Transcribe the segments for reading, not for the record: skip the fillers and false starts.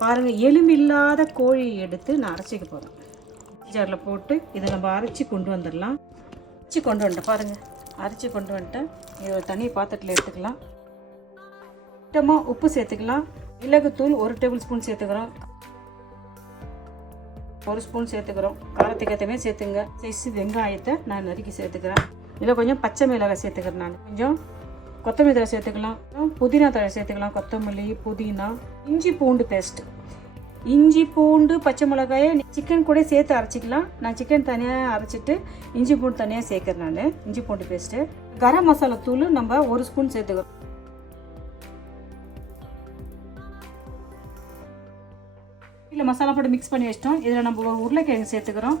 பாருங்கள், எலும்பில்லாத கோழி எடுத்து நான் அரைச்சிக்க போகிறேன். ஜாரில் போட்டு இதை நம்ம அரைச்சி கொண்டு வந்துடலாம். அரைச்சி கொண்டு வந்துட்டேன் பாருங்கள், அரைச்சி கொண்டு வந்துட்டேன். இதை ஒரு தனி பாத்திரத்தில் எடுத்துக்கலாம். சுத்தமாக உப்பு சேர்த்துக்கலாம். மிளகுத்தூள் 1 டேபிள் ஸ்பூன் சேர்த்துக்கிறோம். 1 ஸ்பூன் சேர்த்துக்கிறோம். காரத்துக்கு ஏற்றமே சேர்த்துங்க. சைஸ் வெங்காயத்தை நான் நறுக்கி சேர்த்துக்கிறேன். இதில் கொஞ்சம் பச்சை மிளகாய் சேர்த்துக்கிறேன். நான் கொஞ்சம் கொத்தமல்லி தழை சேர்த்துக்கலாம். புதினா தழை சேர்த்துக்கலாம். கொத்தமல்லி, புதினா, இஞ்சி பூண்டு பேஸ்ட்டு. இஞ்சி பூண்டு பச்சை மிளகாயை சிக்கன் கூட சேர்த்து அரைச்சிக்கலாம். நான் சிக்கன் தனியாக அரைச்சிட்டு இஞ்சி பூண்டு தனியாக சேர்க்குறேன். நான் இஞ்சி பூண்டு பேஸ்ட்டு. கரம் மசாலா தூள் நம்ம 1 ஸ்பூன் சேர்த்துக்கிறோம். இல்லை மசாலா போட்டு மிக்ஸ் பண்ணி வச்சிட்டோம். இதில் நம்ம உருளைக்கிழங்கு சேர்த்துக்கிறோம்.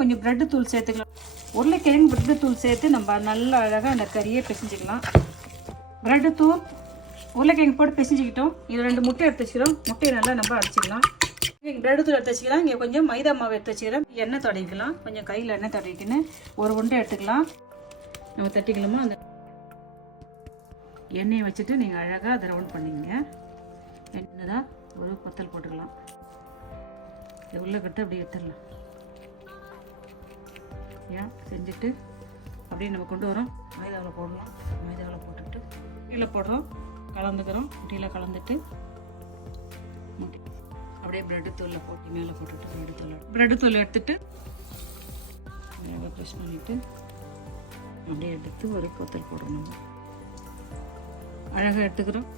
கொஞ்சம் ப்ரெட்டு தூள் சேர்த்துக்கலாம். உருளைக்கிழங்கு ப்ரெட்டு தூள் சேர்த்து நம்ம நல்லா அழகாக அந்த கறியை பிசைஞ்சிக்கலாம். ப்ரெட்டு தூள் உருளைக்கிழங்கு போட்டு பிசைஞ்சிக்கிட்டோம். இதில் 2 முட்டை எடுத்து வச்சுக்கிறோம். முட்டையை நல்லா நம்ம அடிச்சிக்கலாம். இங்கே ப்ரெட்டு தூள் எடுத்து வச்சுக்கலாம். இங்கே கொஞ்சம் மைதா மாவு எடுத்து வச்சுக்கிறோம். எண்ணெய் தடவிக்கலாம். கொஞ்சம் கையில் எண்ணெய் தடவிக்கின்னு ஒரு உருண்டை எடுத்துக்கலாம். நம்ம தட்டிக்கலாமா? அந்த எண்ணெயை வச்சுட்டு நீங்கள் அழகாக அதை ரவுண்ட் பண்ணிங்க. எண்ணெய் தான் ஒரு கொத்தல் போட்டுக்கலாம். இது உள்ள கட்டு அப்படியே எடுத்துடலாம். ஏன் செஞ்சுட்டு அப்படியே நம்ம கொண்டு வரோம். மைதாவில் போடலாம். மைதாவில் போட்டுட்டு முட்டையில் போடுறோம். கலந்துக்கிறோம். முட்டையில் கலந்துட்டு முட்டை அப்படியே ப்ரெட்டு தூளில் போட்டு மேலே போட்டுட்டு ப்ரெட்டு தூள் எடுத்துட்டு ப்ரெஸ் பண்ணிவிட்டு அப்படியே எடுத்து ஒரு கொத்தல் போடணும். அழகாக எடுத்துக்கிறோம்.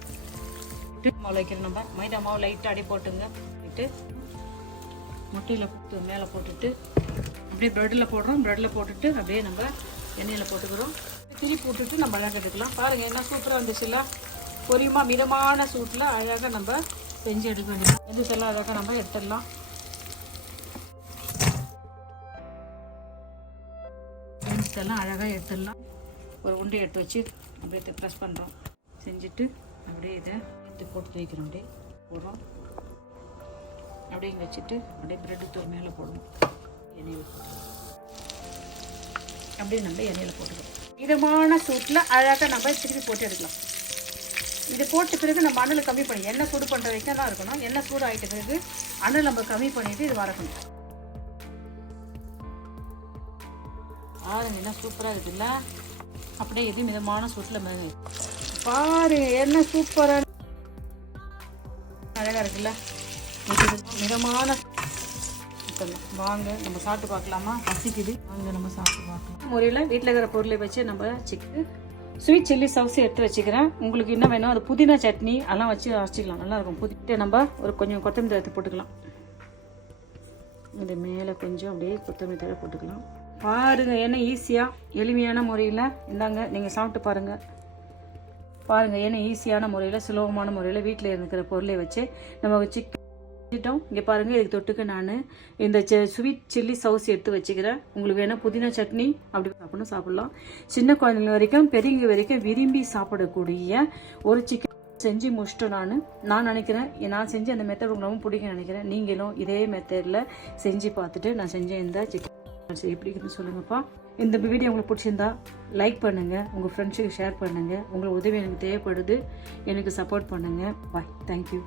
மாவு வைக்கிறோம். நம்ம மைதா மாவு லைட்டாக அடி போட்டுங்க. போட்டு முட்டையில் போட்டு மேலே போட்டுட்டு அப்படியே ப்ரெட்டில் போடுறோம். ப்ரெட்டில் போட்டுட்டு அப்படியே நம்ம எண்ணெயில் போட்டுக்கிறோம். திருப்பி போட்டுட்டு நம்ம அழகாக எடுத்துக்கலாம். பாருங்கள் என்ன சூப்பராக இருந்துச்சுல்ல. பொரியுமா மிதமான சூட்டில் அழகாக நம்ம செஞ்சு எடுக்க வேண்டியது. எதுக்கெல்லாம் அழகாக நம்ம எடுத்துடலாம். எல்லாம் அழகாக எடுத்துடலாம். ஒரு உண்டை எடுத்து வச்சு அப்படியே ப்ரெஸ் பண்ணுறோம். செஞ்சுட்டு அப்படியே இதை எடுத்து போட்டு வைக்கிறோம். அப்படியே போடுறோம். அப்படியே இங்கே வச்சுட்டு அப்படியே ப்ரெட்டு தூள் மேலே போடணும். எண்ணெயில் அப்படியே நம்ம எண்ணெயில் போட்டுக்கலாம். மிதமான சூட்டில் அழகாக நம்ம திருப்பி போட்டு எடுக்கலாம். இது போட்ட பிறகு நம்ம அனலை கம்மி பண்ணி எண்ணெய் சூடு பண்ணுற வரைக்கும் தான் இருக்கணும். எண்ணெய் சூடு ஆகிட்ட பிறகு அனல் நம்ம கம்மி பண்ணிவிட்டு இது வறக்கணும். பாருங்க என்ன சூப்பராக இருக்குதுல்ல. அப்படியே இது மிதமான சூட்டில் பாருங்க என்ன சூப்பராக அழகாக இருக்குல்ல. மிதமான வாங்க நம்ம சாப்பிட்டு பார்க்கலாமா? பசிக்குது. வாங்க நம்ம சாப்பிட்டு பார்க்கலாம். முறையில் வீட்டில் இருக்கிற பொருளை வச்சு நம்ம ஸ்வீட் சில்லி சாஸ் எடுத்து வச்சுக்கிறேன். உங்களுக்கு என்ன வேணும் அது புதினா சட்னி அதெல்லாம் வச்சு அரைச்சிக்கலாம். நல்லாயிருக்கும். புதிட்டு நம்ம ஒரு கொஞ்சம் கொத்தமல்லி தழை போட்டுக்கலாம். இது மேலே கொஞ்சம் அப்படியே கொத்தமல்லி தழை போட்டுக்கலாம். பாருங்கள் என்ன ஈஸியாக எளிமையான முறையில் இந்தாங்க நீங்கள் சாப்பிட்டு பாருங்கள். பாருங்கள் என்ன ஈஸியான முறையில் சுலபமான முறையில் வீட்டில் இருக்கிற பொருளை வச்சு நம்ம வச்சுட்டோம். இங்கே பாருங்கள், இதுக்கு தொட்டுக்க நான் இந்த ஸ்வீட் சில்லி சாஸ் எடுத்து வச்சுக்கிறேன். உங்களுக்கு வேணால் புதினா சட்னி அப்படி சாப்பிடலாம். சின்ன குழந்தைங்க வரைக்கும் பெரியவங்க வரைக்கும் விரும்பி சாப்பிடக்கூடிய ஒரு சிக்கன் செஞ்சு முடிச்சிட்டோம். நான் நினைக்கிறேன் நான் செஞ்சு அந்த மெத்தட் உங்களுக்கு ரொம்ப பிடிக்கும் நினைக்கிறேன். நீங்களும் இதே மெத்தடில் செஞ்சு பார்த்துட்டு நான் செஞ்ச இந்த சிக்கன் எப்படி இருக்குன்னு சொல்லுங்கப்பா. இந்த வீடியோ உங்களுக்கு பிடிச்சிருந்தா லைக் பண்ணுங்கள். உங்கள் ஃப்ரெண்ட்ஸுக்கு ஷேர் பண்ணுங்கள். உங்களோட உதவி எனக்கு தேவைப்படுது. எனக்கு சப்போர்ட் பண்ணுங்கள். பாய். தேங்க்யூ.